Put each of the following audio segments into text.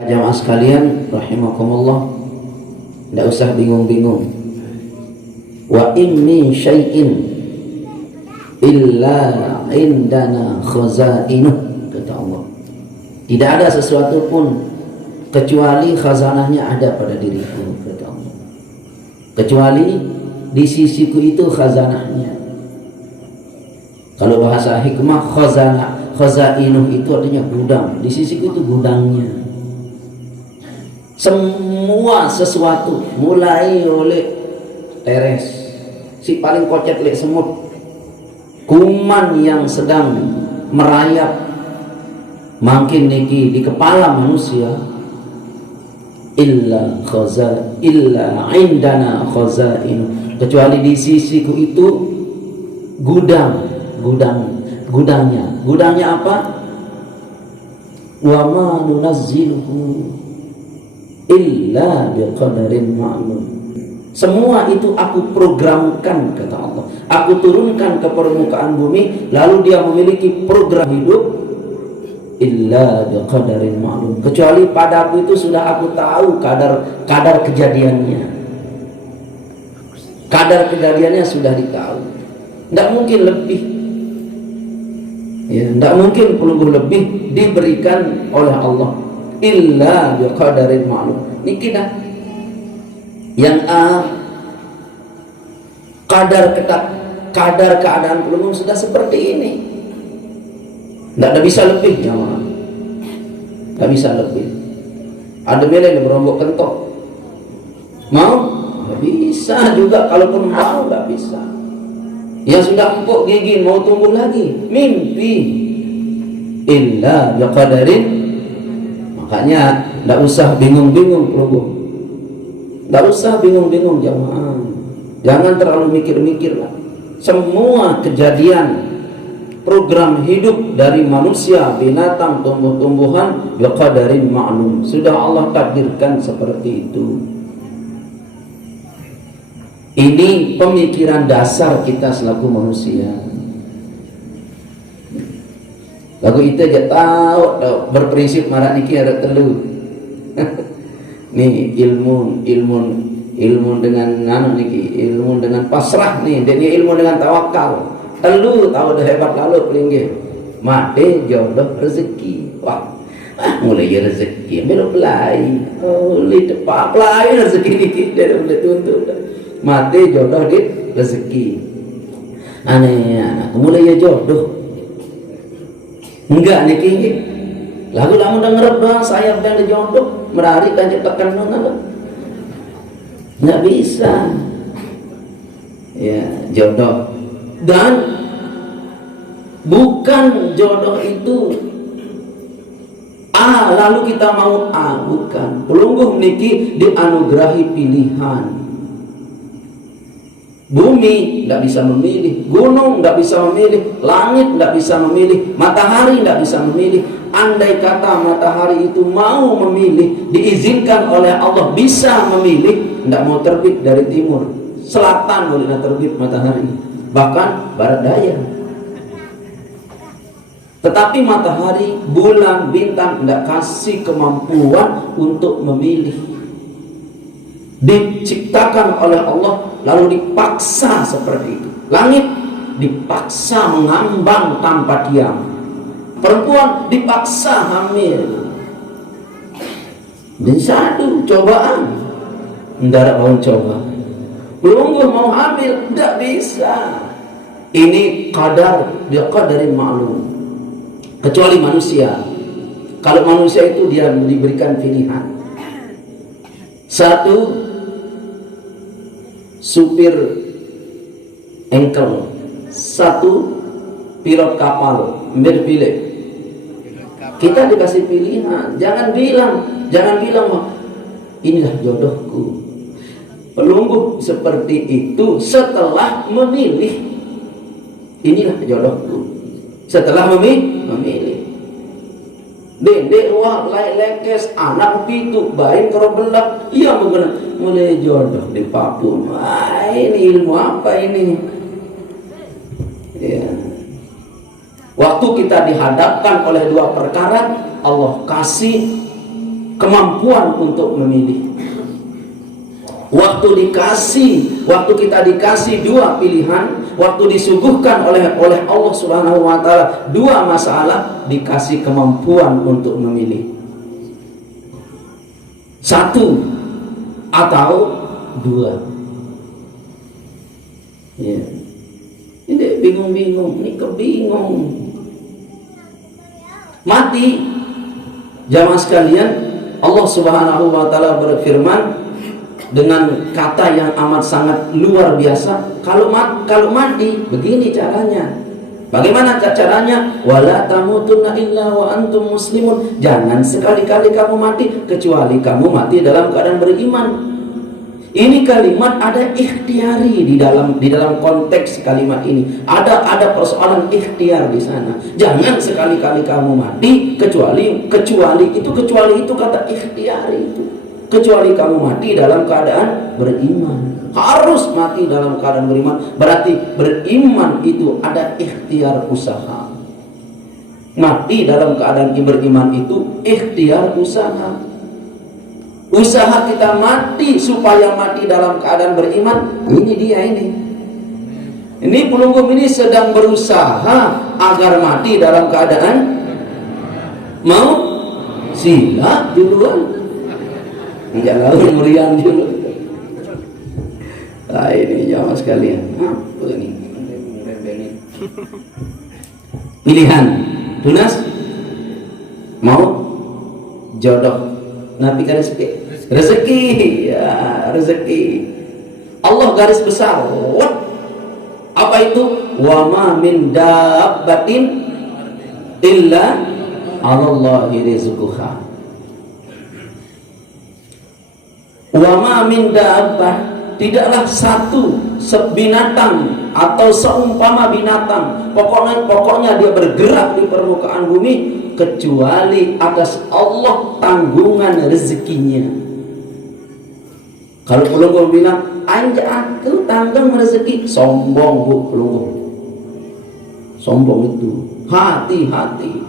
Jamaah sekalian rahimakumullah, tidak usah bingung-bingung. Wa in min syai'in illa indana khazainuh, kata Allah. Tidak ada sesuatu pun kecuali khazanahnya ada pada diriku, kata Allah. Kecuali di sisiku itu khazanahnya. Kalau bahasa hikmah, khazainuh itu artinya gudang. Di sisiku itu gudangnya. Semua sesuatu, mulai oleh teres, si paling kocet lek semut, kuman yang sedang merayap makin niki di kepala manusia, illa indana khazain, kecuali di sisiku itu gudangnya apa? Wa ma nunazziluhu illa biqadarin ma'lum. Semua itu aku programkan, kata Allah. Aku turunkan ke permukaan bumi, lalu dia memiliki program hidup illa biqadarin ma'lum, kecuali padaku itu sudah aku tahu kadar kejadiannya. Kadar kejadiannya sudah ditahu. Tidak mungkin lebih. Ya, tidak mungkin lebih diberikan oleh Allah. Illa biqadarin ma'lum. Niki dah yang kadar keadaan pelunggung sudah seperti ini. Tidak ada bisa lebih, jamaah. Tidak bisa lebih. Ada bela yang berombok kentok, mau? Tidak bisa juga. Kalaupun mau, tidak bisa. Yang sudah empuk gigi mau tumbuh lagi, mimpi. Illa biqadarin. Makanya tidak usah bingung-bingung pelunggung. Tidak usah bingung-bingung, jamaah. Jangan terlalu mikir-mikir lah. Semua kejadian program hidup dari manusia, binatang, tumbuh-tumbuhan biqadarin ma'lum, sudah Allah takdirkan seperti itu. Ini pemikiran dasar kita selaku manusia. Lagu itu aja tahu berprinsip marah niki ada telu. Nih ilmu dengan niki, ilmu dengan pasrah nih, dan ilmu dengan tawakal. Telu tahu dah hebat lalu pelinggi. Mate jodoh rezeki. Wah, mulai rezeki belum pelai. Oh, lihat pak pelai rezeki niki dari mulai tuntut. Mate jodoh di rezeki. Aneh anak mulai jodoh. Enggak niki. Lagu lamun denger doang sayap dan jodoh merari kan tekan mana. Enggak bisa. Ya, jodoh. Dan bukan jodoh itu lalu kita mau bukan. Pelungguh niki dianugerahi pilihan. Bumi tidak bisa memilih, gunung tidak bisa memilih, langit tidak bisa memilih, matahari tidak bisa memilih. Andai kata matahari itu mau memilih, diizinkan oleh Allah bisa memilih, tidak mau terbit dari timur, selatan boleh terbit matahari, bahkan barat daya. Tetapi matahari, bulan, bintang tidak kasih kemampuan untuk memilih. Diciptakan oleh Allah lalu dipaksa seperti itu. Langit dipaksa mengambang tanpa diam. Perempuan dipaksa hamil. Dan satu cobaan, tidak mau coba. Pelungguh mau hamil, tidak bisa. Ini qadarin ma'lum. Kecuali manusia. Kalau manusia itu dia diberikan pilihan. Satu, supir engkel. Satu, pilot kapal. Pilih. Kita dikasih pilihan. Jangan bilang inilah jodohku. Pelungguh seperti itu setelah memilih. Inilah jodohku. Setelah memilih. Dek wah lekes anak pitu baik kalau belak iya mulai jodoh di Papua. Ini ilmu apa ini? Ya. Waktu kita dihadapkan oleh dua perkara, Allah kasih kemampuan untuk memilih. Waktu kita dikasih dua pilihan, waktu disuguhkan oleh Allah Subhanahu wa taala dua masalah, dikasih kemampuan untuk memilih. Satu atau dua. Ya. Ini bingung-bingung, ini kebingung. Mati, jamaah sekalian, Allah Subhanahu wa taala berfirman dengan kata yang amat sangat luar biasa. Kalau mati begini caranya. Bagaimana caranya? Wala tamutunna illa wa antum muslimun. Jangan sekali-kali kamu mati kecuali kamu mati dalam keadaan beriman. Ini kalimat ada ikhtiari di dalam konteks kalimat ini. Ada persoalan ikhtiar di sana. Jangan sekali-kali kamu mati kecuali itu kata ikhtiari itu. Kecuali kamu mati dalam keadaan beriman. Harus mati dalam keadaan beriman. Berarti beriman itu ada ikhtiar usaha. Mati dalam keadaan beriman itu ikhtiar usaha. Usaha kita mati supaya mati dalam keadaan beriman. Ini dia ini. Ini pelunggup ini sedang berusaha agar mati dalam keadaan mau sila duluan. Jangan meriang dulu. Nah, ini jamaah sekalian. Apa ini? Pilihan. Tunas? Mau? Jodoh. Nabi garis rezeki. Ya, rezeki. Allah garis besar. What? Apa itu? Wa ma min dabbatin illa 'alallahi rizquha. Wa ma min dabbah, tidaklah satu binatang atau seumpama binatang, pokoknya dia bergerak di permukaan bumi kecuali atas Allah tanggungan rezekinya. Kalau pelungguh bilang anja aku tanggung rezeki, sombong bu pelungguh. Sombong itu hati-hati.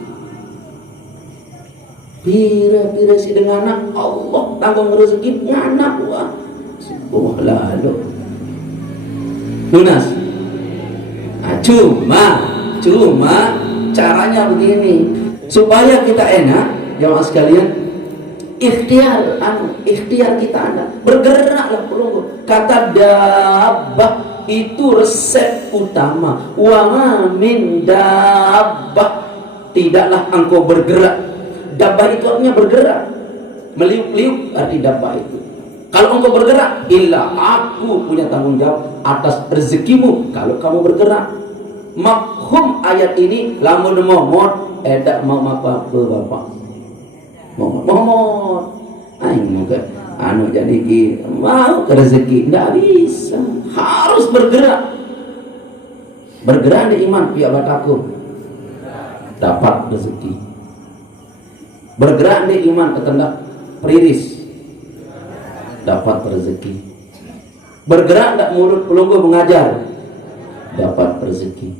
Pira-pira si dengan anak Allah tanggung rezeki anak wah. Wah lalu. Lunas. Nah, cuma caranya begini supaya kita enak, jamaah sekalian. Ikhtiar kita ada. Bergeraklah pelungguh. Kata dabbah itu resep utama. Wa ma min dabbah, tidaklah engkau bergerak. Dabbah itu artinya bergerak, meliuk-liuk arti dabbah itu. Kalau engkau bergerak, illa aku punya tanggung jawab atas rezekimu kalau kamu bergerak. Mafhum ayat ini lamun momot edak mau apa bapak momot aing moga jadi mau ke rezeki ndak bisa, harus bergerak di iman pihak bataku dapat rezeki. Bergerak di iman ketendak periris dapat rezeki. Bergerak tak mulut pelungguh mengajar dapat rezeki.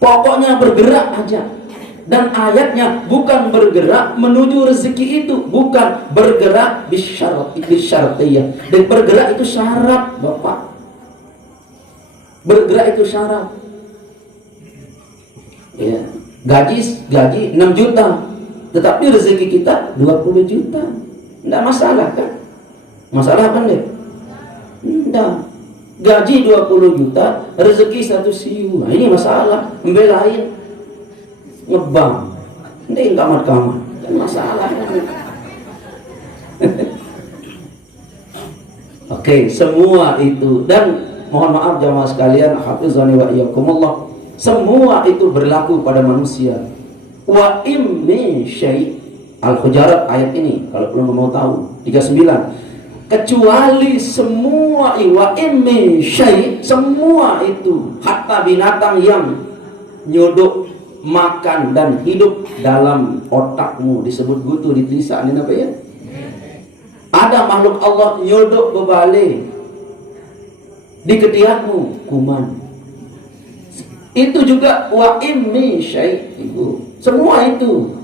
Pokoknya bergerak aja. Dan ayatnya bukan bergerak menuju rezeki itu, bukan bergerak bisyartiyah. Dan bergerak itu syarat, Bapak. Bergerak itu syarat. Ya, gaji 6 juta. Tetapi rezeki kita 20 juta. Tidak masalah kan? Masalah kan deh? Tidak. Gaji 20 juta, rezeki 1 siu. Nah, ini masalah. Membelain. Ngebang. Ini kamar-kamar. Kan masalah. Oke, semua itu. Dan mohon maaf jamaah sekalian, hafizani wa iyyakumullah. Semua itu berlaku pada manusia. Wa im min syai' Al-Hujarat ayat ini kalau belum mau tahu 39, kecuali semua wa im min syai', semua itu hatta binatang yang nyodok makan dan hidup dalam otakmu disebut gutu di tulisan ini apa ya? Ada makhluk Allah nyodok bebalik di ketiakmu kuman. Itu juga wa im min syai', semua itu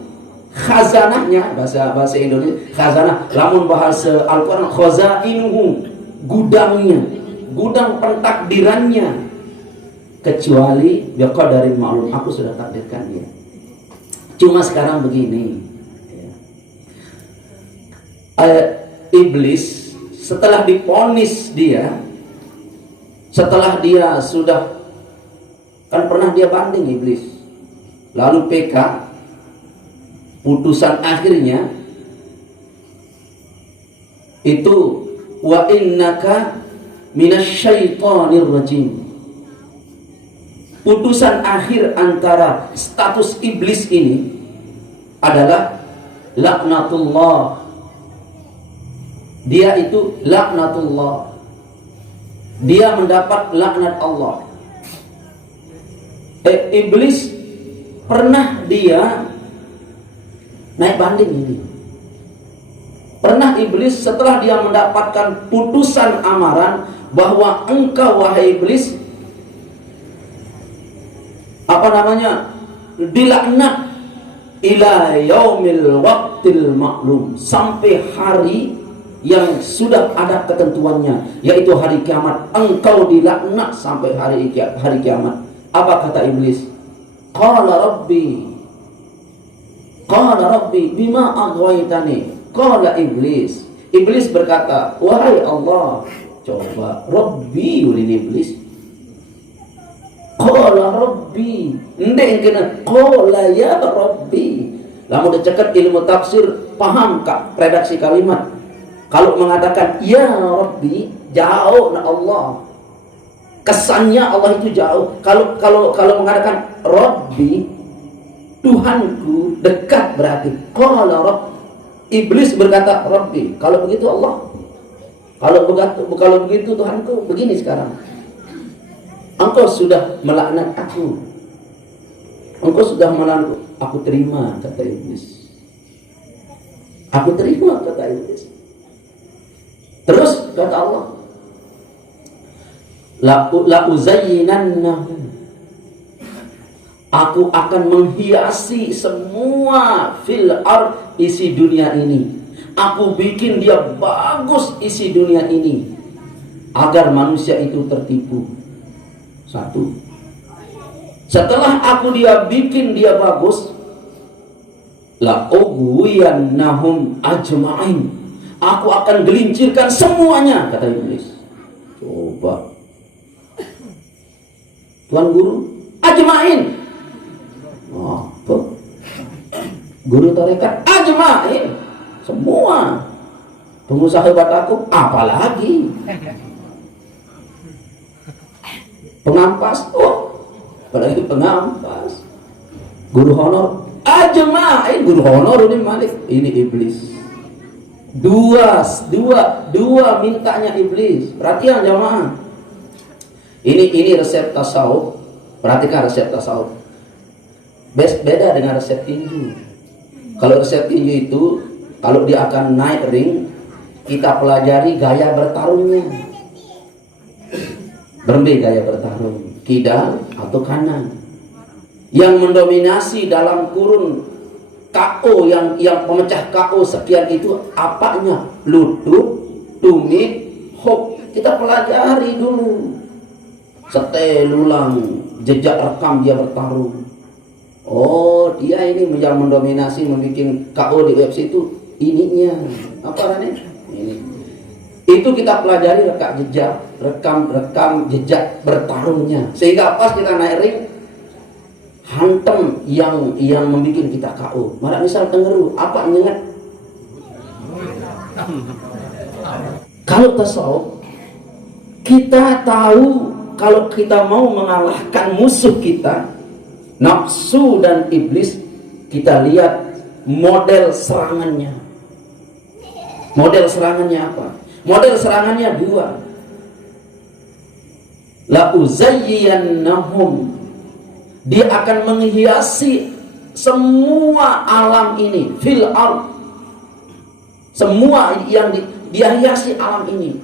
khazanahnya, bahasa Indonesia khazanah, lamun bahasa Al-Quran khazainuhu, gudangnya, gudang pentakdirannya, kecuali biqadarin ma'lum, aku sudah takdirkan dia. Cuma sekarang begini, iblis setelah diponis dia, setelah dia sudah, kan pernah dia banding iblis, lalu PK, putusan akhirnya itu wa innaka minasyaitonir rajim. Putusan akhir antara status iblis ini adalah laknatullah. Dia itu laknatullah. Dia mendapat laknat Allah. Iblis pernah dia naik banding ini. Pernah iblis setelah dia mendapatkan putusan amaran bahwa engkau wahai iblis dilaknat ila yaumil waqtil maklum, sampai hari yang sudah ada ketentuannya, yaitu hari kiamat. Engkau dilaknat sampai hari kiamat. Apa kata iblis? Qala rabbi bima aghwaytani. Qala iblis berkata, wahai Allah. Coba Rabbi ulin iblis. Qala rabbi, ndek kena qala ya rabbi. Lamun diceket ilmu tafsir, paham kak redaksi kalimat. Kalau mengatakan ya rabbi, jauh na Allah, kesannya Allah itu jauh. Kalau mengatakan rabbi, Tuhanku, dekat berarti. Qala rabb, iblis berkata rabbi. Kalau begitu Allah, kalau begitu Tuhanku, begini sekarang, engkau sudah melaknat aku, engkau sudah melaknat aku, terima, kata iblis. Aku terima, kata iblis. Terus kata Allah, la uzayyinannahum, aku akan menghiasi semua fil ard, isi dunia ini. Aku bikin dia bagus isi dunia ini, agar manusia itu tertipu. Satu, setelah aku bikin dia bagus, la ughwiyannahum ajma'in, aku akan gelincirkan semuanya, kata iblis. Coba, Tuan Guru, ajma'in. Apa? Guru tarekat, ajma'in. Semua. Pengusaha hebat aku, apalagi? Pengampas, apalagi pengampas. Guru honor, ajma'in. Guru honor ini Malik, ini iblis. Dua mintanya iblis. Perhatian jamaah. Ini resep tasawuf. Perhatikan resep tasawuf. Beda dengan resep tinju. Kalau resep tinju itu, kalau dia akan naik ring, kita pelajari gaya bertarungnya. Berbagai gaya bertarung, kidal atau kanan. Yang mendominasi dalam kurun KO, yang pemecah KO sekian itu apanya? Lutut, tumit, hook. Kita pelajari dulu. Setel ulang jejak rekam dia bertarung. Oh, dia ini yang mendominasi, membuat KO di UFC itu ininya. Apa namanya? Ini. Itu kita pelajari rekam jejak bertarungnya. Sehingga pas kita naik ring, hantem yang membuat kita KO. Malah misal tengeru, apa ingat? Kalau tasawuf, kita tahu kalau kita mau mengalahkan musuh kita, nafsu dan iblis, kita lihat model serangannya. Model serangannya apa? Model serangannya dua. La uzayyiyannahum, dia akan menghiasi semua alam ini, fil ard, semua yang dia hiasi alam ini,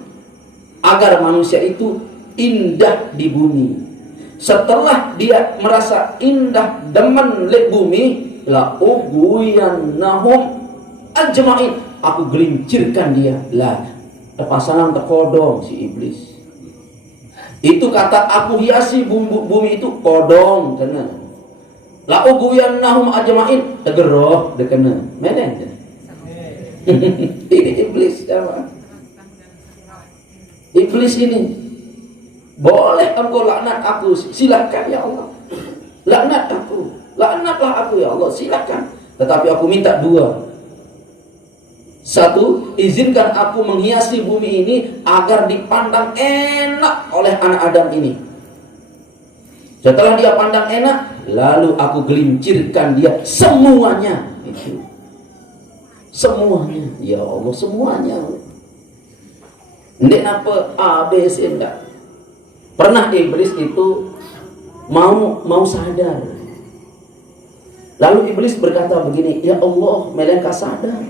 agar manusia itu indah di bumi. Setelah dia merasa indah, demen di bumi, la ugwiyannahum ajma'in. Aku gelincirkan dia. Lah, pasangan terkodong si iblis. Itu kata aku hiasi bumi itu kodong kena. La ugwiyannahum ajma'in tegeroh dekena. Menen. Ini iblis sama. Iblis ini boleh engkau laknat aku, silakan ya Allah. Laknat aku, laknatlah aku ya Allah, silakan. Tetapi aku minta dua. Satu, izinkan aku menghiasi bumi ini agar dipandang enak oleh anak Adam ini. Setelah dia pandang enak, lalu aku gelincirkan dia semuanya. Itu. Semuanya, ya Allah, semuanya. Ndek apa A, B, C, enggak. Pernah iblis itu mau sadar. Lalu iblis berkata begini, ya Allah, melengkah sadar.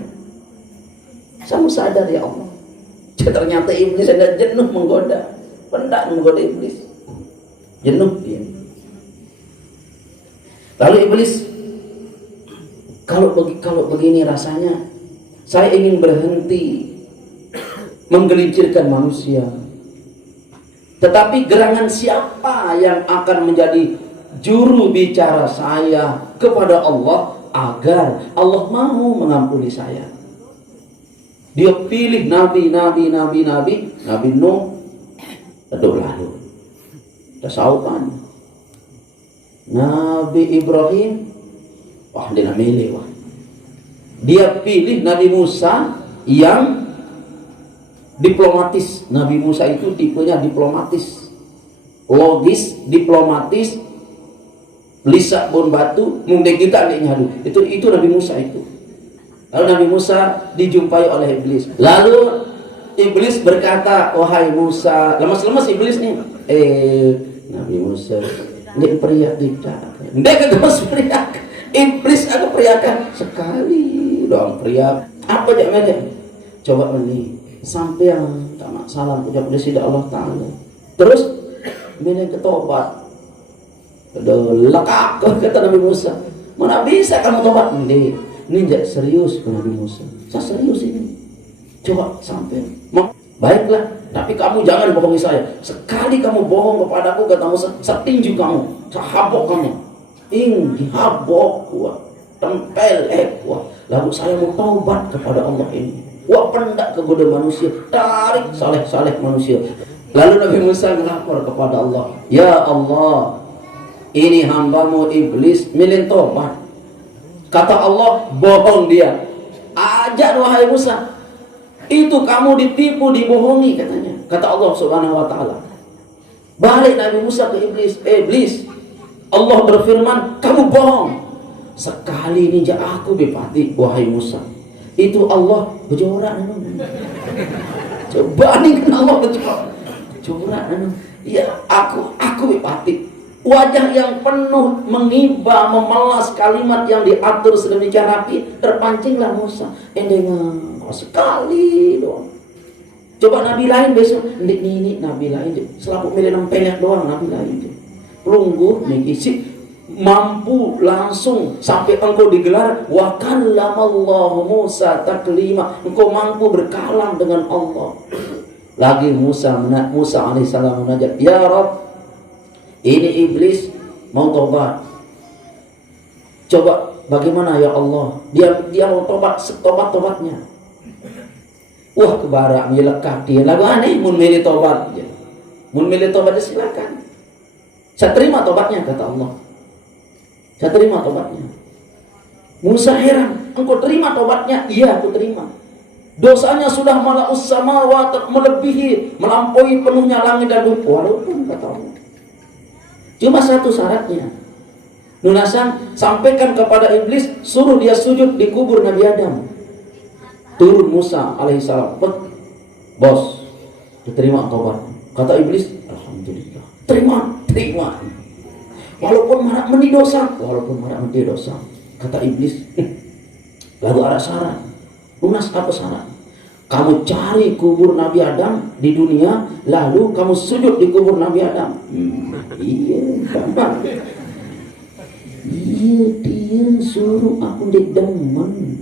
Kamu sadar ya Allah. Ternyata iblis ada jenuh menggoda. Pendak menggoda iblis. Jenuh dia. Lalu iblis, kalau begini rasanya, saya ingin berhenti menggelincirkan manusia. Tetapi gerangan siapa yang akan menjadi juru bicara saya kepada Allah agar Allah mau mengampuni saya? Dia pilih nabi Nuh, lalu tasawufan. Nabi Ibrahim, wah dia milih wah. Dia pilih Nabi Musa yang diplomatis. Nabi Musa itu tipenya diplomatis, logis, diplomatis, lisak bon batu, mungkin kita nyadu. Itu Nabi Musa itu. Lalu Nabi Musa dijumpai oleh iblis. Lalu iblis berkata, wahai Musa, lemas-lemas iblis nih. Nabi Musa, ini pria tidak. Dia kegemas pria. Iblis agak periakan sekali dong pria. Apa aja coba ini sampai yang tak salam ucap tidak Allah Ta'ala. Terus ini ketobat. Lekak kata Nabi Musa. Mana bisa kamu tobat? Ini tidak serius ke Nabi Musa. Saya serius ini. Coba sampai. Baiklah, tapi kamu jangan bohongi saya. Sekali kamu bohong kepadaku, kata Musa, saya tinju kamu, saya habok kamu. Habok kuat, tempel kuat. Lalu saya mau taubat kepada Allah ini. Wah, pendak kegoda manusia, tarik saleh manusia. Lalu Nabi Musa melapor kepada Allah, ya Allah, ini hambamu iblis milih taubat. Kata Allah, bohong dia. Ajak wahai Musa. Itu kamu ditipu, dibohongi katanya. Kata Allah Subhanahu wa taala. Balik Nabi Musa ke iblis. Iblis, Allah berfirman, kamu bohong. Sekali ini aku bepati wahai Musa. Itu Allah berjorak. Coba nih kan Allah berjorak. Ya aku bepati. Wajah yang penuh mengiba, memelas kalimat yang diatur sedemikian rapi, terpancinglah Musa. Endengan sekali doang. Coba nabi lain besok, ini nabi lain selalu milih nempelek doang nabi lain. Lungguh mengisi mampu langsung sampai engkau digelar wa kallamallahu Musa taklima. Engkau mampu berkalam dengan Allah. Lagi Musa alaihissalam munajat, ya Rabb, ini iblis mau tobat. Coba bagaimana ya Allah? Dia mau tobatnya. Wah kebarak lekat dia. Lagu aneh mun milih tobat. Mun milih tobat silakan. Saya terima tobatnya kata Allah. Saya terima tobatnya. Musa heran, engkau terima tobatnya? Iya, aku terima. Dosanya sudah malaus samawat, melebihi, melampaui penuhnya langit dan bumi. Walaupun kata Allah, cuma satu syaratnya. Nunasan sampaikan kepada iblis, suruh dia sujud di kubur Nabi Adam. Turun Musa alaihissalam. Bos, diterima tobat. Kata iblis, alhamdulillah. Terima. Walaupun marah meni dosa. Kata iblis, lalu ada syarat. Lunas apa syarat? Kamu cari kubur Nabi Adam di dunia, lalu kamu sujud di kubur Nabi Adam. Iya, gampang. Dia suruh aku demen.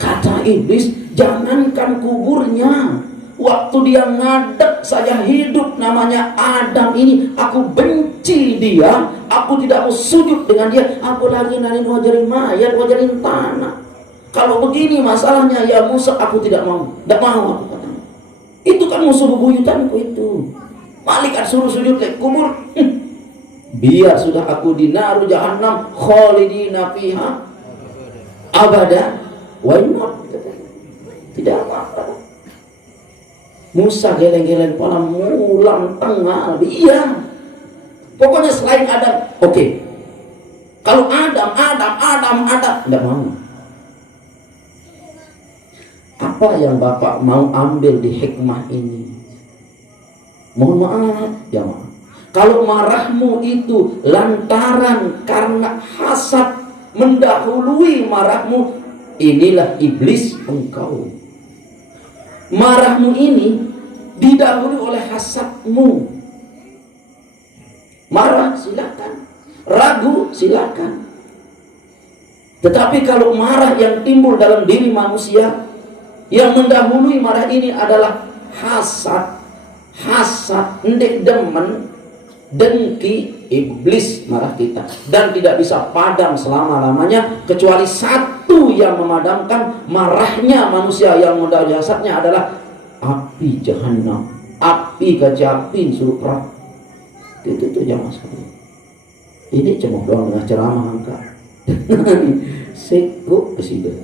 Kata iblis, jangankan kuburnya, waktu dia ngadep saya hidup namanya Adam ini, aku benci dia, aku tidak mau sujud dengan dia, aku lagi nalin wajarin mayat, wajarin tanah. Kalau begini masalahnya ya Musa, aku tidak mau aku katanya. Itu kan musuh bebuyutanku itu. Malaikat suruh sujud ke kubur. Biar sudah aku di naru jahannam khalidina fiha abada. Why not? Tidak apa-apa. Musa geleng-geleng kepala, mulang tengah. Iya. Pokoknya selain Adam, oke. Kalau Adam, tidak mau. Apa yang Bapak mau ambil di hikmah ini? Mohon maaf, ya maaf. Kalau marahmu itu lantaran karena hasad mendahului marahmu, inilah iblis engkau. Marahmu ini didahului oleh hasadmu. Marah silakan, ragu silakan. Tetapi kalau marah yang timbul dalam diri manusia, yang mendahului marah ini adalah hasad, ndek demen, dengki, iblis marah kita, dan tidak bisa padam selama-lamanya kecuali satu yang memadamkan marahnya manusia yang mendahului hasadnya adalah api jahanam, api kejapin suruh perang. Itu jamaah sekalian. Ini cuma doang dengan ceramah angka. Sekuk presiden.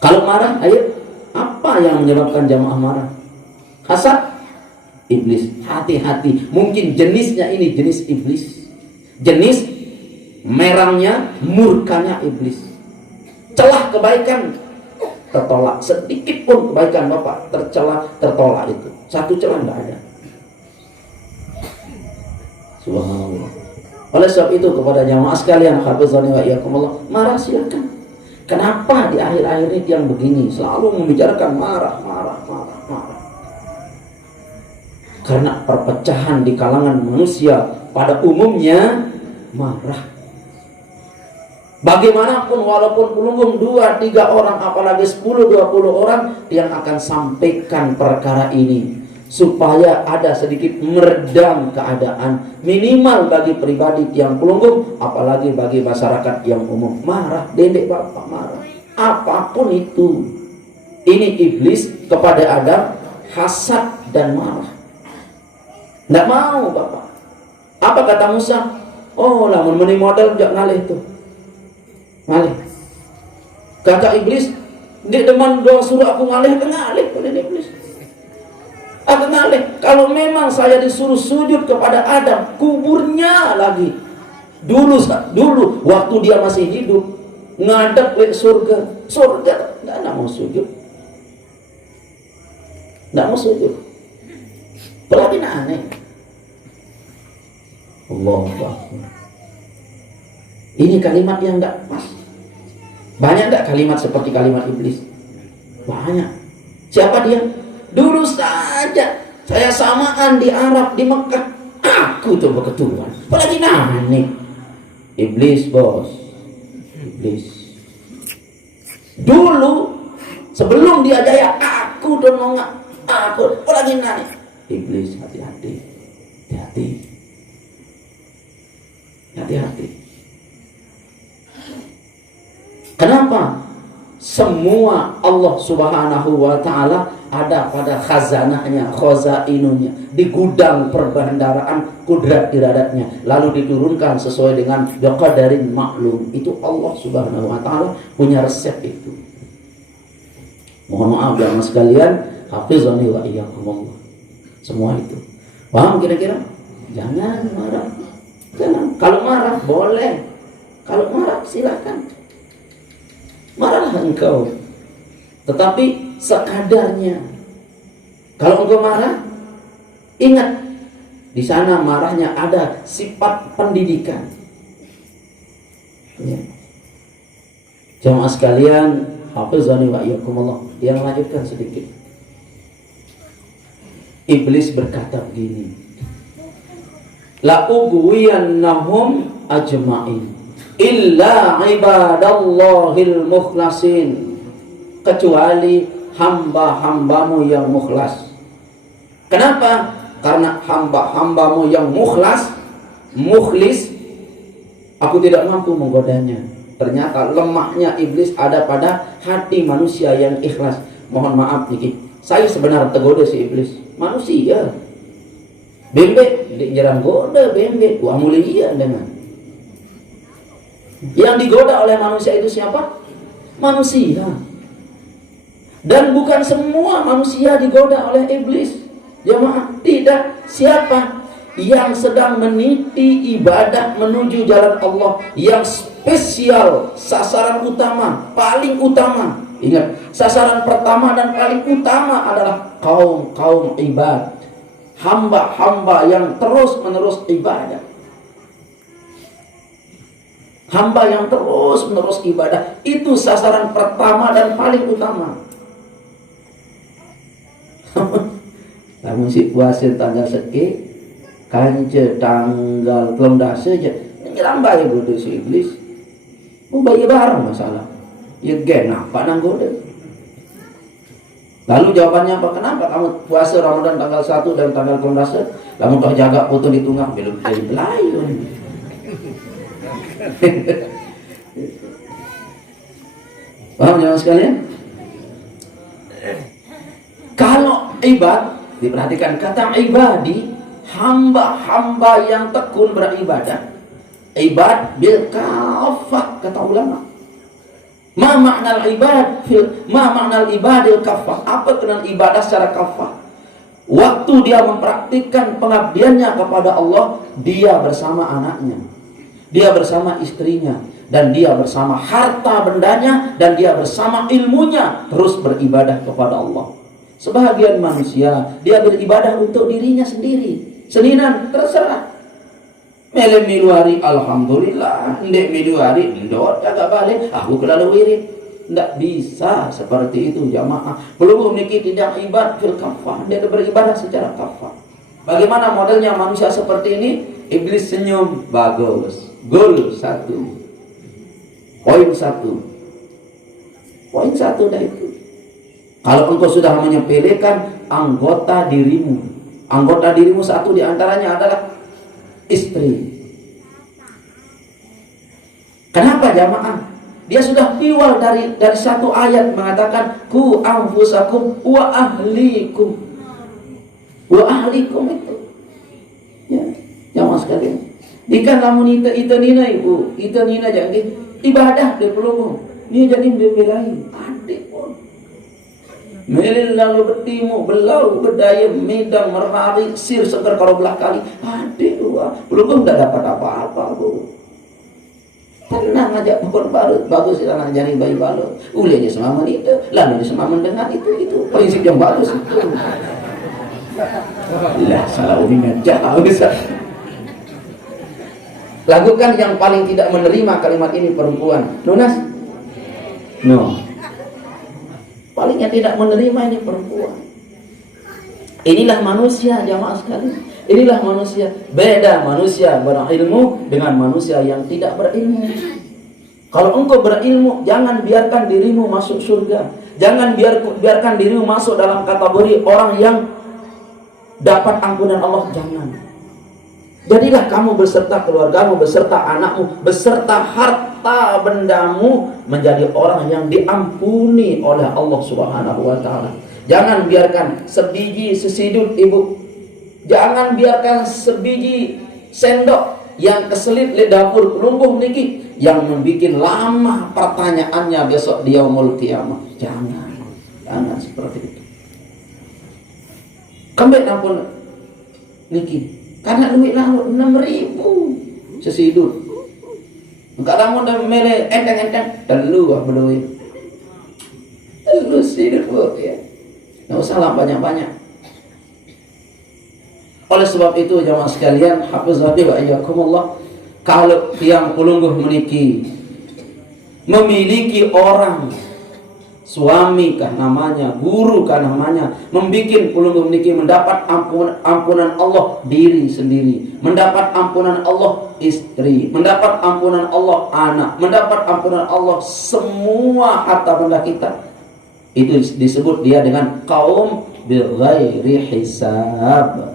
Kalau marah, ayo, apa yang menyebabkan jamaah marah? Hasad, iblis. Hati-hati, mungkin jenisnya ini jenis iblis, jenis merahnya, murkanya iblis. Celah kebaikan tertolak, sedikit pun kebaikan Bapak tercela, tertolak itu. Satu celah tidak ada. Subhanallah. Oleh sebab itu kepada jamaah sekalian, hafizani wa iyyakumullah, marah silakan. Kenapa di akhir-akhir ini yang begini selalu membicarakan marah? Karena perpecahan di kalangan manusia pada umumnya marah. Bagaimanapun walaupun pelunggung 2-3 orang, apalagi 10-20 orang yang akan sampaikan perkara ini, supaya ada sedikit meredam keadaan, minimal bagi pribadi yang pelunggung, apalagi bagi masyarakat yang umum. Marah, dedek bapak marah, apapun itu. Ini iblis kepada Adam, hasad dan marah. Tidak mau bapak. Apa kata Musa? Oh, lamun meni modal jak ngalih tuh. Ngalih. Kata iblis, dia deman doa suruh aku ngalih pada iblis. Aku ngalih. Kalau memang saya disuruh sujud kepada Adam, kuburnya lagi. Dulu waktu dia masih hidup, ngadep ke surga, tidak mau sujud. Tidak mau sujud. Apalagi aneh. Allah Akbar. Ini kalimat yang tidak pas. Banyak tidak kalimat seperti kalimat iblis? Banyak. Siapa dia? Dulu saja saya samaan di Arab, di Mekah, aku tuh berketurunan. Apalagi aneh. Iblis bos. Iblis. Dulu sebelum dia jaya, aku tuh nongak. Aku apalagi aneh. Iblis, hati-hati. Kenapa? Semua Allah Subhanahu wa ta'ala ada pada khazanahnya, khazainunya, di gudang perbendaharaan kudrat iradatnya, lalu diturunkan sesuai dengan biqadarin maklum. Itu Allah Subhanahu wa ta'ala punya resep itu. Mohon maaf jamaah sekalian, hafizani wa iyyakumullah. Semua itu paham kira-kira? Jangan marah. Jangan. Kalau marah boleh, kalau marah silakan, marahlah engkau, tetapi sekadarnya. Kalau engkau marah, ingat di sana marahnya ada sifat pendidikan. Ya. Jamaah sekalian, hafizani wa iyyakumullah, yang lanjutkan sedikit. Iblis berkata begini, la ugwiyannahum ajma'in illa ibadallahil mukhlasin, kecuali hamba-hambamu yang mukhlas. Kenapa? Karena hamba-hambamu yang mukhlis, aku tidak mampu menggodanya. Ternyata lemahnya iblis ada pada hati manusia yang ikhlas. Mohon maaf nih, saya sebenarnya tergoda si iblis. Manusia bembe, nyerang goda bembe, wah mulia dengan. Yang digoda oleh manusia itu siapa? Manusia. Dan bukan semua manusia digoda oleh iblis. Jemaah, tidak. Siapa yang sedang meniti ibadah menuju jalan Allah yang spesial, sasaran utama, paling utama. Ingat, sasaran pertama dan paling utama adalah kaum ibad, hamba-hamba yang terus-menerus ibadah. Hamba yang terus-menerus ibadah, itu sasaran pertama dan paling utama. Namun si puasa tanggal seki, kance tanggal kelomdah saja, nyerang bayi bodoh si iblis. Mau bayi bareng masalah. Ya kenapa nanggoda? Lalu jawabannya apa? Kenapa kamu puasa Ramadan tanggal 1 dan tanggal kelomdah saja? Kamu kau jaga foto di tunggang, belum jadi belayu. Paham ya sekalian? Kalau ibad, diperhatikan kata ibadi, hamba-hamba yang tekun beribadah. Ibad bil kafah, kata ulama. Ma makna ibadil kafah? Apa kenal ibadah secara kafah? Waktu dia mempraktikkan pengabdiannya kepada Allah, dia bersama anaknya, dia bersama istrinya, dan dia bersama harta bendanya, dan dia bersama ilmunya, terus beribadah kepada Allah. Sebahagian manusia, dia beribadah untuk dirinya sendiri. Seninan, terserah. Melem miluari, alhamdulillah. Ndek miluari, ndot, agak balik. Aku kelalu wirid. Tidak bisa seperti itu jamaah. Belum memiliki tidak ibad fil kafah. Dia beribadah secara kafah. Bagaimana modelnya manusia seperti ini? Iblis senyum, bagus. Goal 1. Poin 1. Poin 1 dah itu. Kalau engkau sudah menyepelekan anggota dirimu, satu diantaranya adalah istri. Kenapa jamaah? Dia sudah piwal dari satu ayat mengatakan ku anfusakum wa ahlikum. Wa ahlikum itu. Ya, jamaah sekalian. Ikan lamun ita nina ibu, ita nina jadi ibadah di pelumung. Dia jadi membelai adik pun. Melin lalu bertimu, belau, berdaya, medang, merari, sir, seger, kalau belah kali. Aduh, belum udah dapat apa-apa, bu. Tenang aja, bukan balut. Bagus kita ngajari bayi balut. Ulenya semaman itu, lalu semaman dengan itu. Prinsip yang bagus itu. Lah, salah uminya jauh besar. Lakukan yang paling tidak menerima kalimat ini perempuan. Nunas? No. Palingnya tidak menerima ini perempuan. Inilah manusia jamaah sekalian. Inilah manusia. Beda manusia berilmu dengan manusia yang tidak berilmu. Kalau engkau berilmu, jangan biarkan dirimu masuk surga. Jangan biarkan dirimu masuk dalam kategori orang yang dapat ampunan Allah. Jangan. Jadilah kamu beserta keluargamu, beserta anakmu, beserta harta bendamu menjadi orang yang diampuni oleh Allah Subhanahu wa taala. Jangan biarkan sebiji sesidut ibu. Jangan biarkan sebiji sendok yang keselit di dapur kelumpuh niki yang membuat lama pertanyaannya besok di yaumul qiyamah. Jangan seperti itu. Kembali ampun niki. Karena duit lalu 6.000 sesidut. Kalau mau mele enteng-enteng, telu apa duit? Telu sidut ya. Nggak usah lah banyak-banyak. Oleh sebab itu jamaah sekalian, hafizati wa iyyakumullah, kalau yang kulungguh memiliki orang suami kah namanya, guru kah namanya, membikin pulungguh niki mendapat ampunan Allah diri sendiri, mendapat ampunan Allah istri, mendapat ampunan Allah anak, mendapat ampunan Allah semua harta benda kita. Itu disebut dia dengan kaum bighairi hisab.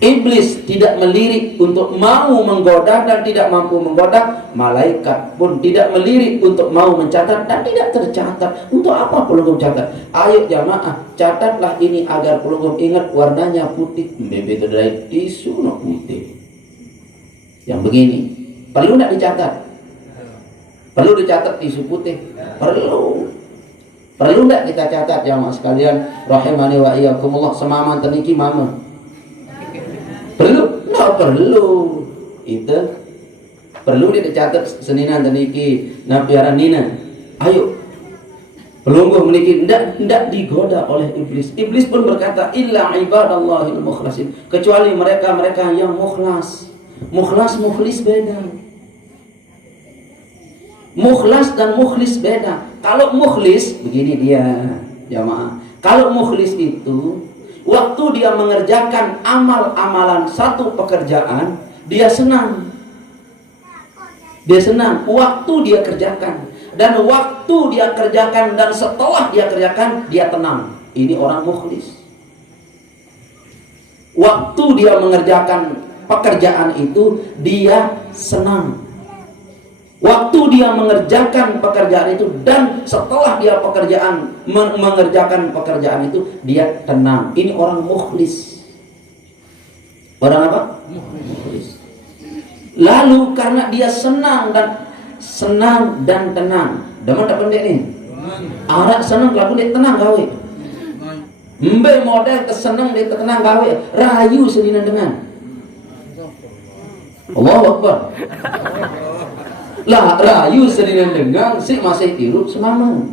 Iblis tidak melirik untuk mau menggoda dan tidak mampu menggoda. Malaikat pun tidak melirik untuk mau mencatat dan tidak tercatat. Untuk apa pelunggup catat? Ayo jamaah, catatlah ini agar pelunggup ingat warnanya putih. Bebek dari tisu no putih. Yang begini, perlu tidak dicatat? Perlu dicatat tisu putih? Perlu. Perlu tidak kita catat jamaah sekalian? Rahimani wa iyyakumullah, semaman teniki mama. Perlu? Nggak perlu. Itu perlu dia dicatat seninan teniki napiaran nina. Ayo. Pelungguh meniki tidak digoda oleh iblis. Iblis pun berkata, illa ibadallahil mukhlasin. Kecuali mereka-mereka yang mukhlas. Mukhlis beda. Mukhlas dan mukhlis beda. Kalau mukhlis, begini dia jamaah. Kalau mukhlis itu waktu dia mengerjakan amal-amalan satu pekerjaan, dia senang. Dia senang waktu dia kerjakan. Dan waktu dia kerjakan dan setelah dia kerjakan, dia tenang. Ini orang mukhlis. Waktu dia mengerjakan pekerjaan itu, dia senang. Waktu dia mengerjakan pekerjaan itu dan setelah dia mengerjakan pekerjaan itu, dia tenang. Ini orang mukhlis. Orang apa? Mukhlis. Lalu karena dia senang dan tenang. Demen tak pendek ni? Arak senang lalu dia tenang gawe. Mbe model kesenang dia tenang gawe. Rayu selina dengan. Allahu Akbar. Lah rayu seringan dengan si masih tiru semaman.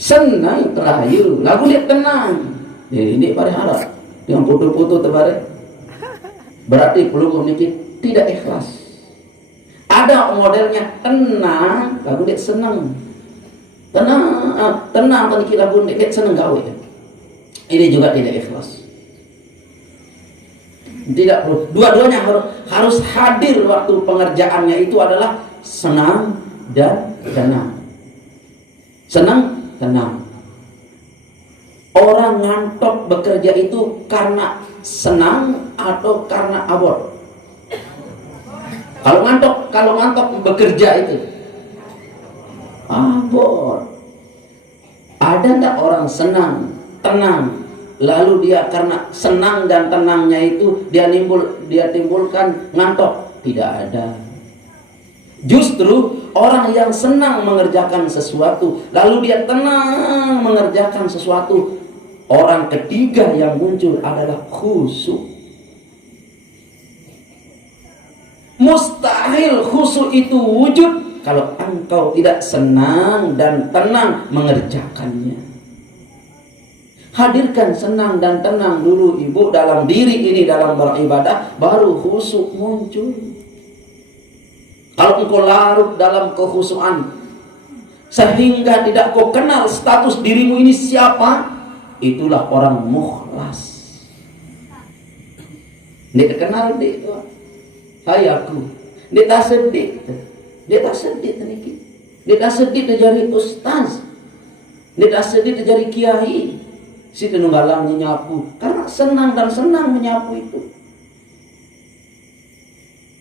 Senang rayu, lagu dia tenang. Ini pada harap dengan foto-foto terbalik. Berarti pelungguh niki tidak ikhlas. Ada modelnya tenang, lagu dia senang. Tenang niki lagu dia senang gawe. Ini juga tidak ikhlas. Tidak perlu. Dua-duanya harus hadir waktu pengerjaannya itu adalah senang dan tenang. Senang, tenang. Orang ngantok bekerja itu karena senang atau karena abot? Kalau ngantok bekerja itu abot. Ada enggak orang senang, tenang, lalu dia karena senang dan tenangnya itu dia timbulkan ngantok? Tidak ada. Justru orang yang senang mengerjakan sesuatu lalu dia tenang mengerjakan sesuatu, orang ketiga yang muncul adalah khusyuk. Mustahil khusyuk itu wujud kalau engkau tidak senang dan tenang mengerjakannya. Hadirkan senang dan tenang dulu ibu dalam diri ini dalam beribadah, baru khusyuk muncul. Kalau engkau larut dalam kekhusyuan sehingga tidak kau kenal status dirimu ini siapa, itulah orang mukhlas. Dia kenal dia, saya aku. Dia tak sedih, dia tak sedih terjadi ustaz, dia tak sedih terjadi kiai. Si tenunggalang menyapu karena senang dan senang menyapu itu.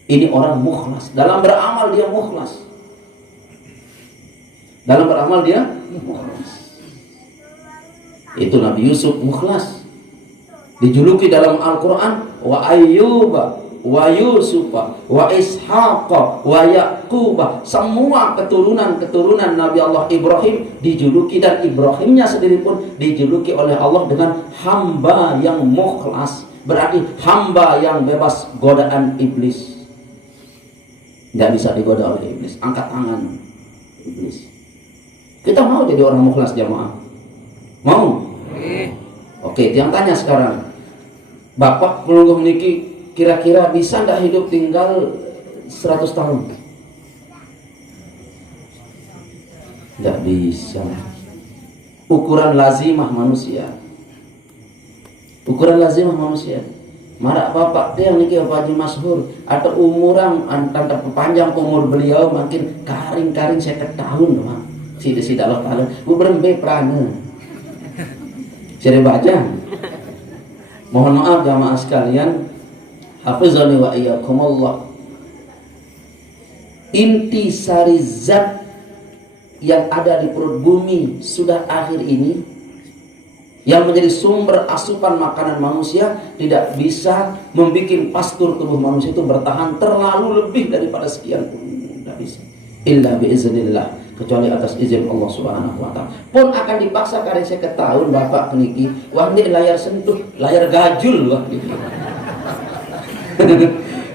Ini orang mukhlas. Dalam beramal dia mukhlas. Itu Nabi Yusuf mukhlas. Dijuluki dalam Al-Quran wa Ayyuba wa Yusufa wa Ishaqa wa Yaquba. Semua keturunan Nabi Allah Ibrahim dijuluki, dan Ibrahimnya sendiri pun dijuluki oleh Allah dengan hamba yang mukhlas. Berarti hamba yang bebas godaan iblis. Tidak bisa digoda oleh iblis. Angkat tangan iblis. Kita mau jadi orang mukhlas jamaah? Mau? Oke, yang tanya sekarang, Bapak pelungguh niki kira-kira bisa ndak hidup tinggal 100 tahun? Tidak bisa. Ukuran lazimah manusia. Ukuran lazimah manusia. Marak bapak dia niki Bapak Haji Masyhur atau umuran antara panjang umur beliau makin karing-karing 50 tahun mah. Sida Allah taala bu berembe prana. Ciri bajang. Mohon maaf jamaah sekalian, hafizani wa iyyakumullah. Inti sari zat yang ada di perut bumi sudah akhir ini, yang menjadi sumber asupan makanan manusia, tidak bisa membuat pastur tubuh manusia itu bertahan terlalu lebih daripada sekian pun. Tidak bisa. Illa biiznillah, kecuali atas izin Allah Subhanahu wa taala. Pun akan dipaksa karena saya ketahuan bapak peniki, wah ini layar sentuh, layar gajul wah gitu.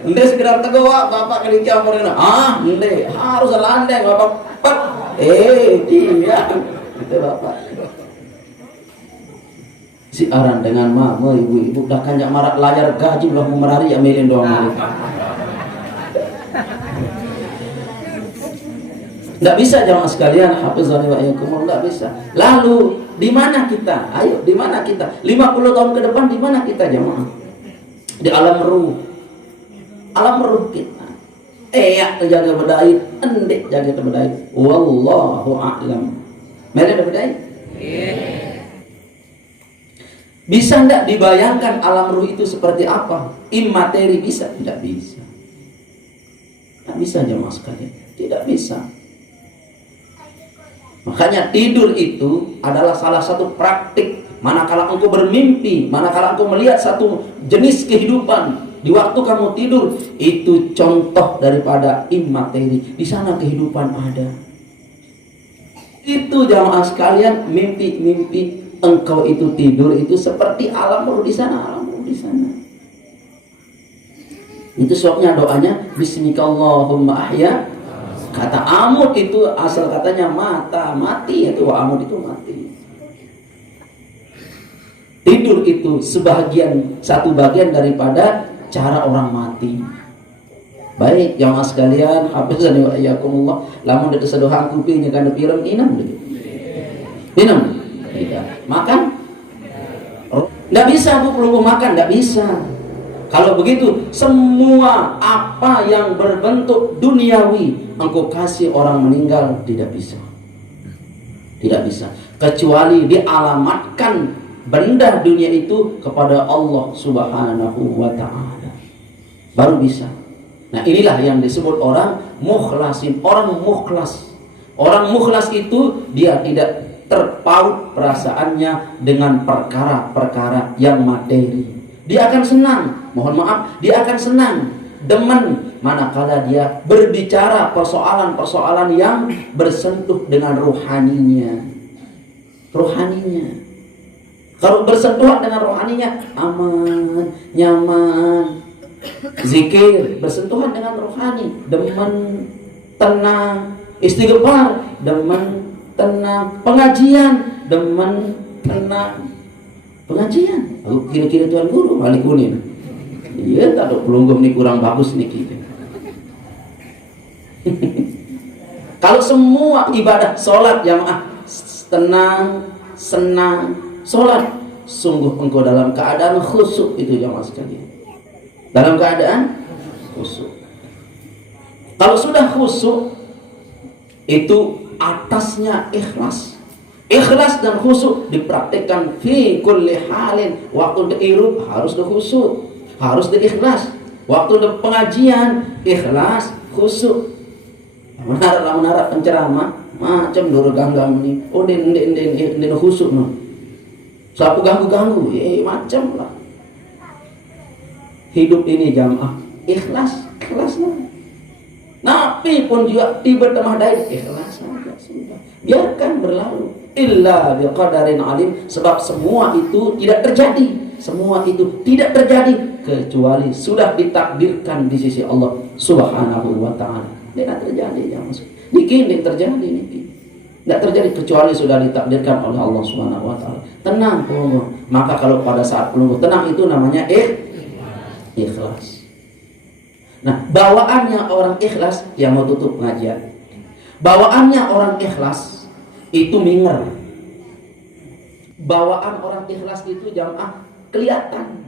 Ende segera tegawa bapak keniki amorna. Ende harus landai bapak. Pak. Dia itu bapak. Si aran dengan mama ibu-ibu dah kanjak marak layar gaji lah merari ya melin doang. Tidak bisa jamaah sekalian, hafizani wa iyyakum, tidak bisa. Lalu di mana kita? Ayo, di mana kita? 50 tahun ke depan di mana kita jamaah? Di alam ruh. Alam ruh kita. Ya jaga bedai, endek jaga bedai. Wallahu a'lam. Mereka ada bedai? Bisa enggak dibayangkan alam ruh itu seperti apa? Immateri bisa? Tidak bisa. Tidak bisa jemaah sekalian. Tidak bisa. Makanya tidur itu adalah salah satu praktik. Manakala engkau bermimpi, manakala engkau melihat satu jenis kehidupan, di waktu kamu tidur, itu contoh daripada immateri. Di sana kehidupan ada. Itu jamaah sekalian, mimpi-mimpi engkau itu tidur itu seperti alam ruh di sana, alam ruh di sana. Itu sebabnya doanya Bismikallahumma ahya. Kata amut itu asal katanya mata, mati, itu amut itu mati. Tidur itu satu bagian daripada cara orang mati. Baik jamaah sekalian, hafizani wa iyyakumullah, lamun da sedohang kupingnya kana pirem inam deui. Inam. Tidak. Makan? Tidak bisa bu, perlu makan, tidak bisa. Kalau begitu, semua apa yang berbentuk duniawi engkau kasih orang meninggal, tidak bisa. Tidak bisa. Kecuali dialamatkan benda dunia itu kepada Allah Subhanahu wa ta'ala. Baru bisa. Nah inilah yang disebut orang mukhlasin, orang mukhlas. Orang mukhlas itu dia tidak terpaut perasaannya dengan perkara-perkara yang materi. Dia akan senang, mohon maaf, dia akan senang, demen manakala dia berbicara persoalan-persoalan yang bersentuh dengan rohaninya. Rohaninya. Kalau bersentuhan dengan rohaninya, aman, nyaman. Zikir, bersentuhan dengan rohani, demen, tenang. Istighfar, demen, tenang. Pengajian, demen, tenang. Pengajian, aku kira-kira tuan guru balik kuning. Iya, tak ada pelunggum ni kurang bagus nih kita. Kalau semua ibadah, sholat jamaah tenang, senang, sholat sungguh engkau dalam keadaan khusyuk itu jamaah sekalian. Dalam keadaan khusyuk. Kalau sudah khusyuk itu atasnya ikhlas. Ikhlas dan khusyuk dipraktikkan fi kulli halin. Waktu diirup harus khusyuk, harus diikhlas. Waktu di pengajian ikhlas, khusyuk. Menara penceramah macam dulu ganggam ni. Oh den khusyuk no. Sapu ganggu macam lah. Hidup ini jamaah ikhlas, ikhlaslah. Nabi pun juga tiba tengah dai ikhlas saja sudah. Biarkan berlalu. Illa biqadarin alim, sebab semua itu tidak terjadi. Semua itu tidak terjadi kecuali sudah ditakdirkan di sisi Allah Subhanahu wa ta'ala. Tidak terjadi ya Mas. Niki tidak terjadi niki. Tidak terjadi kecuali sudah ditakdirkan oleh Allah Subhanahu wa ta'ala. Tenang pelunggu. Maka kalau pada saat pelunggu tenang itu namanya ikhlas. Nah, bawaannya orang ikhlas yang mau tutup pengajian. Bawaannya orang ikhlas Itu minger. Bawaan orang ikhlas itu jamaah kelihatan.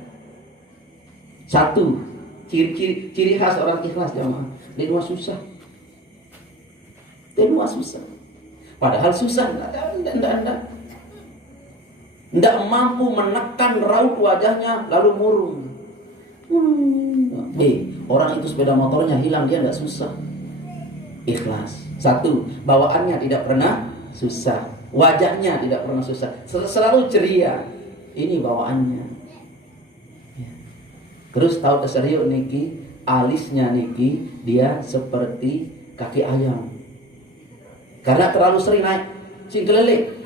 Satu, ciri khas orang ikhlas jamaah, dia doa susah. Dia doa susah. Padahal susah, tidak mampu menekan raut wajahnya lalu murung. Orang itu sepeda motornya hilang, dia tidak susah. Ikhlas. Satu, bawaannya tidak pernah susah, wajahnya tidak pernah susah, selalu ceria. Ini bawaannya. Terus tahu keserius niki, alisnya niki dia seperti kaki ayam. Karena terlalu sering naik singkelele.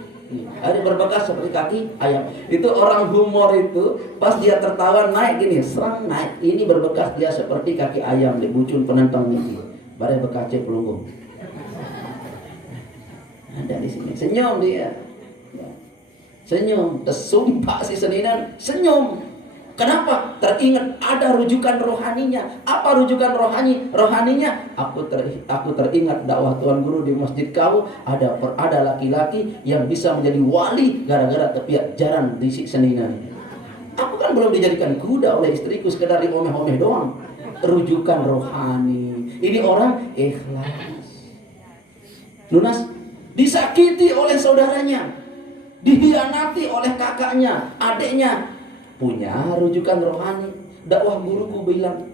Ada berbekas seperti kaki ayam. Itu orang humor itu pas dia tertawa naik gini, serang naik. Ini berbekas dia seperti kaki ayam di bucun penentang niki. Badai bekas pelunggung. Ada di sini. Senyum dia. Senyum. Tersumpah si Seninan senyum. Kenapa? Teringat ada rujukan rohaninya. Apa rujukan rohaninya? Aku teringat dakwah Tuan Guru di masjid kau. Ada laki-laki yang bisa menjadi wali gara-gara tepiak jaran di Seninan. Aku kan belum dijadikan kuda oleh istriku, sekedar omeh-omeh doang. Rujukan rohani. Ini orang ikhlas. Lunas, disakiti oleh saudaranya, dihianati oleh kakaknya, adiknya. Punya rujukan rohani. Dakwah guruku bilang,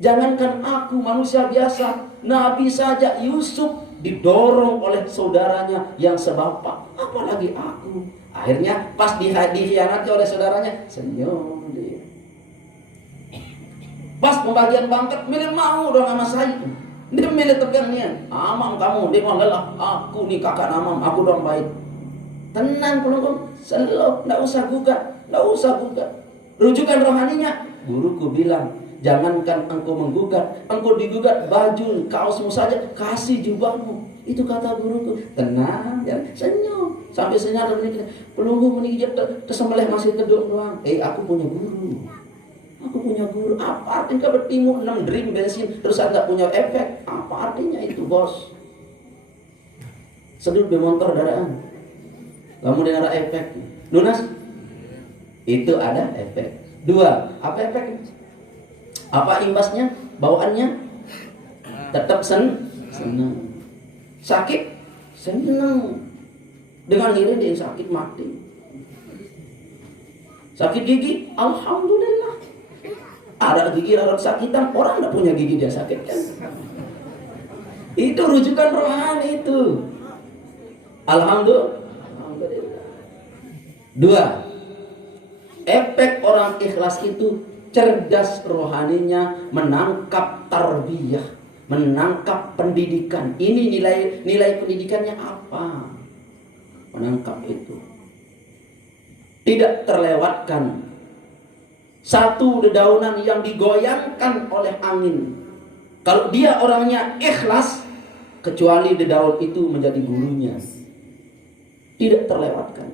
jangankan aku manusia biasa, Nabi saja Yusuf didorong oleh saudaranya yang sebapak, apalagi aku. Akhirnya pas dihianati oleh saudaranya, senyum dia. Pas pembagian pangkat, milih mau dong sama saya. Dia milih tepiannya, amam kamu, dia adalah aku nih kakak amam, aku dong baik. Tenang pelunggung, selalu, tidak usah gugat. Tidak usah gugat. Rujukan rohaninya, guruku bilang, jangankan engkau menggugat, engkau digugat baju, kaosmu saja, kasih jubahmu. Itu kata guruku. Tenang, ya, senyum. Sampai senyum pelunggu menijat kesembelih masih kedua doang. Aku punya guru. Aku punya guru. Apa artinya bertimu 6 drink bensin terus anda punya efek? Apa artinya itu, bos? Sedut bermotor daraan. Kamu dengar efek. Lunas? Itu ada efek. 2, apa efek? Apa imbasnya? Bawaannya tetap senang. Sakit? Senang. Dengan diri dia sakit mati. Sakit gigi? Alhamdulillah. Ada gigi orang sakitan, orang tidak punya gigi dia sakit kan? Itu rujukan rohani itu. Alhamdulillah. 2, efek orang ikhlas itu cerdas rohaninya, menangkap tarbiyah, menangkap pendidikan. Ini nilai pendidikannya apa? Menangkap itu. Tidak terlewatkan satu dedaunan yang digoyangkan oleh angin. Kalau dia orangnya ikhlas, kecuali dedaun itu menjadi gurunya. Tidak terlewatkan.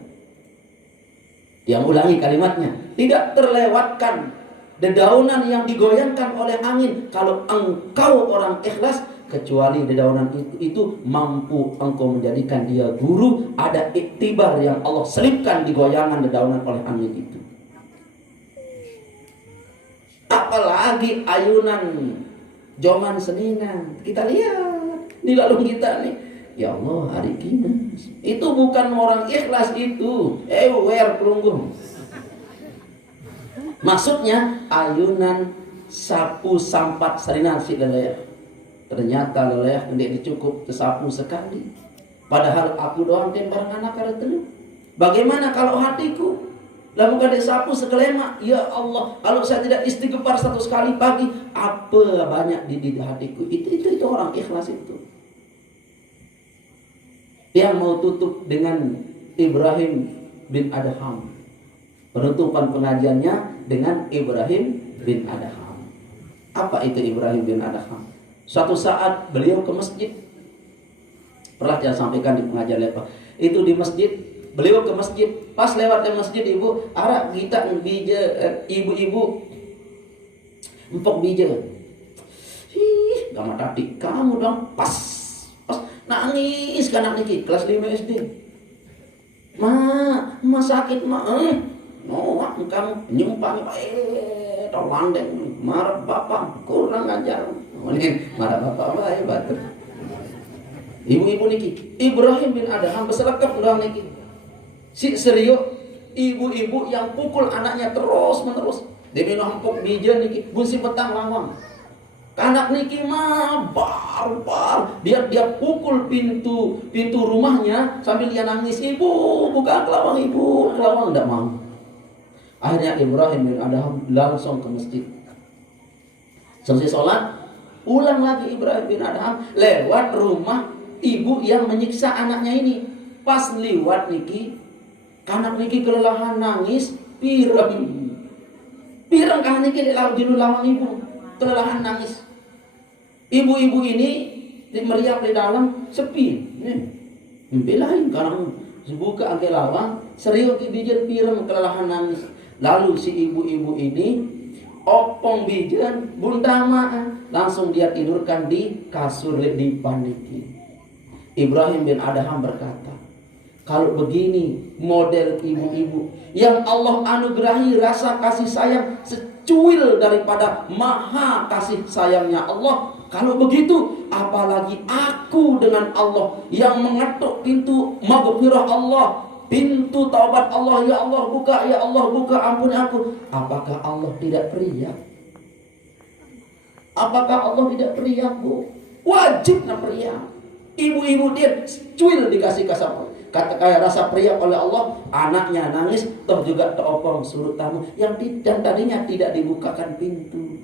Yang ulangi kalimatnya, tidak terlewatkan dedaunan yang digoyangkan oleh angin. Kalau engkau orang ikhlas, kecuali dedaunan itu mampu engkau menjadikan dia guru. Ada iktibar yang Allah selipkan di goyangan dedaunan oleh angin itu. Apalagi ayunan Joman Seninan. Kita lihat di lalu kita nih. Ya Allah, hari kinas. Itu bukan orang ikhlas itu. Wer pelunggung. Maksudnya ayunan sapu sampat Seninan si leleh. Ternyata leleh tidak dicukup tersapu sekali. Padahal aku doang barang anak ada telu. Bagaimana kalau hatiku? Lah bukan disapu sekelema. Ya Allah, kalau saya tidak istighfar 100 kali pagi, apa banyak di hatiku? Itu orang ikhlas itu. Yang mau tutup dengan Ibrahim bin Adham. Penutupan pengajiannya dengan Ibrahim bin Adham. Apa itu Ibrahim bin Adham? Suatu saat beliau ke masjid. Pernah saya sampaikan di pengajian lepas. Itu di masjid, beliau ke masjid. Pas lewat ke masjid, ibu, arak kita bija, ibu-ibu empok bija. Gak tadi kamu dong pas Nangis kan anak niki kelas 5 SD. Ma sakit no, kamu nyumpang tolandeng marah bapak kurang ajar. Marah bapak wae batur. Ibu-ibu niki Ibrahim bin Adham beselekep urang niki. Si serius ibu-ibu yang pukul anaknya terus menerus. Demi nampok bijen niki bunsi petang lawang. Anak niki mah barbar. Dia pukul pintu rumahnya sambil dia nangis, "Ibu, buka kelawang, ibu." Kelawang enggak mau. Akhirnya Ibrahim bin Adham langsung ke masjid. Selesai sholat, ulang lagi Ibrahim bin Adham lewat rumah ibu yang menyiksa anaknya ini. Pas liwat niki, anak niki kelelahan nangis, pireng kan niki lawang ibu, kelelahan nangis. Ibu-ibu ini meriak di dalam sepi. Belain karena buka angke lawang, serius bijen pireng kelelahan nangis. Lalu si ibu-ibu ini opong bijen bundama langsung dia tidurkan di kasur di paniki. Ibrahim bin Adham berkata, kalau begini model ibu-ibu yang Allah anugerahi rasa kasih sayang secuil daripada maha kasih sayangnya Allah, kalau begitu apalagi aku dengan Allah yang mengetuk pintu maghfirah Allah, pintu taubat Allah, ya Allah buka, ampuni aku. Apakah Allah tidak periak? Apakah Allah tidak periak, Bu? Wajib periak. Ibu-ibu dia cuil dikasih kasar. Kata kayak rasa periak oleh Allah, anaknya nangis, toh juga teropong surut tamu yang tadinya tidak dibukakan pintu.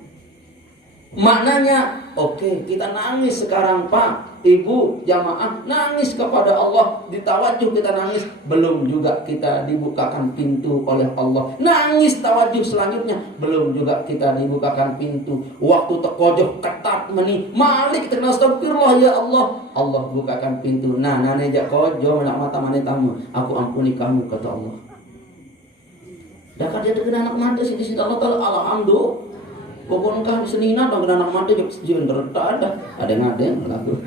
Maknanya, oke, kita nangis sekarang Pak, Ibu, jamaah, nangis kepada Allah, ditawajuh kita nangis, belum juga kita dibukakan pintu oleh Allah. Nangis tawajuh selanjutnya, belum juga kita dibukakan pintu. Waktu terkojoh ketat meni, malik terkena astagfirullah ya Allah, Allah bukakan pintu. Nah, nane jak kojoh nak mata mane tamu, aku ampuni kamu kata Allah. Dah dia terkena anak mati di sini Allah Taala, alhamdulillah. Pokoknya senina bang anak mati jangan gerta ada ngadeng lagu.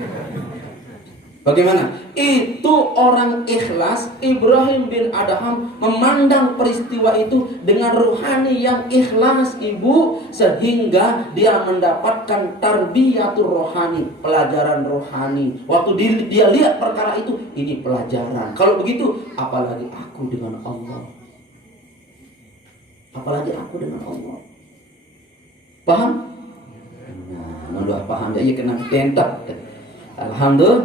Bagaimana? Itu orang ikhlas. Ibrahim bin Adham memandang peristiwa itu dengan ruhani yang ikhlas, ibu, sehingga dia mendapatkan tarbiyatul rohani, pelajaran rohani. Waktu dia lihat perkara itu, ini pelajaran. Kalau begitu, apalagi aku dengan Allah. Apalagi aku dengan Allah. Paham? Nah, paham ya, kena tentak. Alhamdulillah.